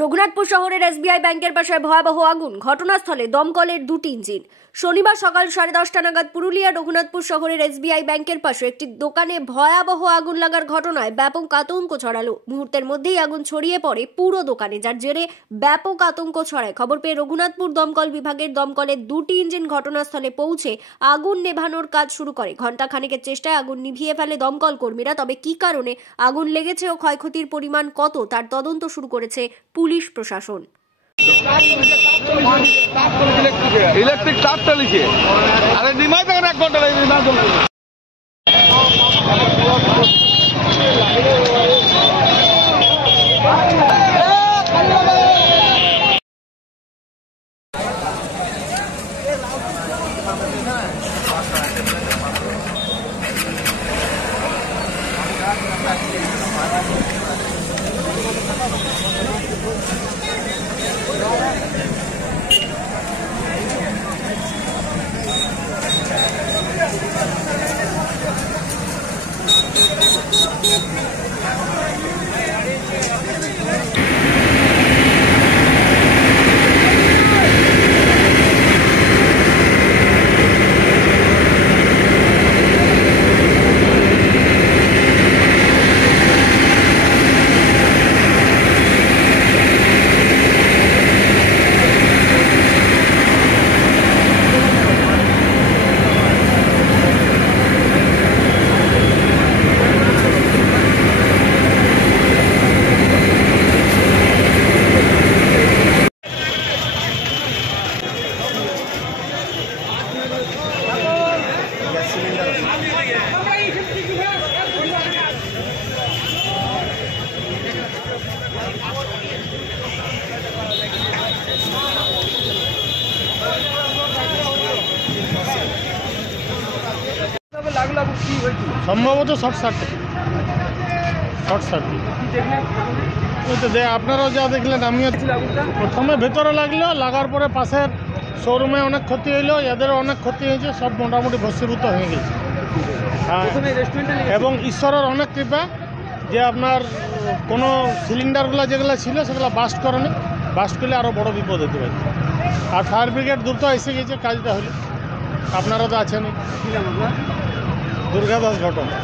রঘুনাথপুর শহরের এসবিআই ব্যাংকের পাশে ভয়াবহ আগুন, ঘটনাস্থলে দমকলের দুটি ইঞ্জিন। শনিবার সকাল 10:30 নাগাদ পুরুলিয়া রঘুনাথপুর শহরের এসবিআই ব্যাংকের পাশে একটি দোকানে ভয়াবহ আগুন লাগার ঘটনায় ব্যাপক আতঙ্ক ছড়ালো। মুহূর্তের মধ্যেই আগুন ছড়িয়ে পড়ে পুরো দোকানে, যার জেরে ব্যাপক আতঙ্ক ছড়ায়। খবর পেয়ে রঘুনাথপুর দমকল বিভাগের দমকলের দুটি ইঞ্জিন ঘটনাস্থলে পৌঁছে আগুন নেভানোর কাজ শুরু করে। ঘণ্টা খানেকের চেষ্টায় আগুন নিভিয়ে ফেলে দমকল কর্মীরা। তবে কি কারণে আগুন লেগেছে ও ক্ষয়ক্ষতির পরিমাণ কত তার তদন্ত শুরু করেছে পুলিশ প্রশাসন। ইলেকট্রিক তারটা লিখে আরে নিমাই থাকেন 1 ঘন্টা লাগে না চলবে। সম্ভবত শর্ট সার্কিট ওই তো আপনারাও যা দেখলেন, আমিও প্রথমে ভেতরে লাগলো, লাগার পরে পাশের শোরুমে অনেক ক্ষতি হইলো, এদেরও অনেক ক্ষতি হয়েছে, সব মোটামুটি ভস্মীভূত হয়ে গেছে। এবং ঈশ্বরের অনেক কৃপা যে আপনার কোনো সিলিন্ডারগুলো যেগুলো ছিল সেগুলো বাস্ট করেনি, বাস্ট করলে আরও বড় বিপদ হতে পারে। আর ফায়ার ব্রিগেড দ্রুত এসে গেছে, কাজটা হলো। আপনারা তো আছেনই। দুর্গা দাস ঘটনা।